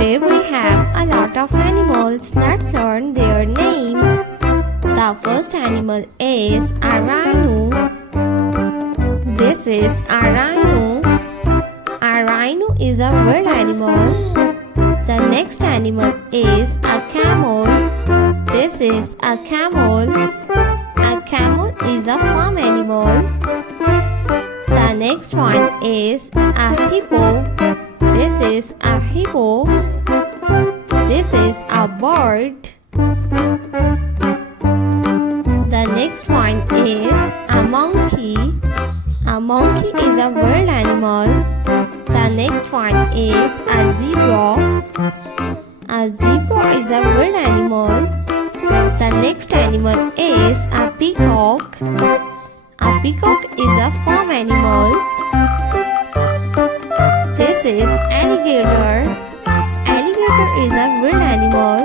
Today we have a lot of animals. Let's learn their names. The first animal is a rhino. This is a rhino. A rhino is a wild animal. The next animal is a camel. This is a camel. A camel is a farm animal. The next one is a hippo. This is a hippo. This is a bird. The next one is a monkey. A monkey is a wild animal. The next one is a zebra. A zebra is a wild animal. The next animal is a peacock. A peacock is a farm animal. This is alligator. Alligator is a wild animal.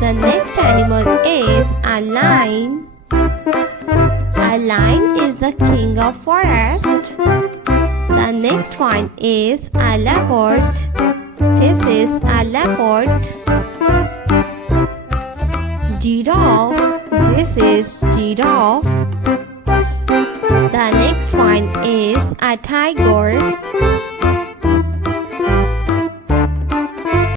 The next animal is a lion. A lion is the king of forest. The next one is a leopard. This is a leopard. Giraffe. This is giraffe. The next one is a tiger.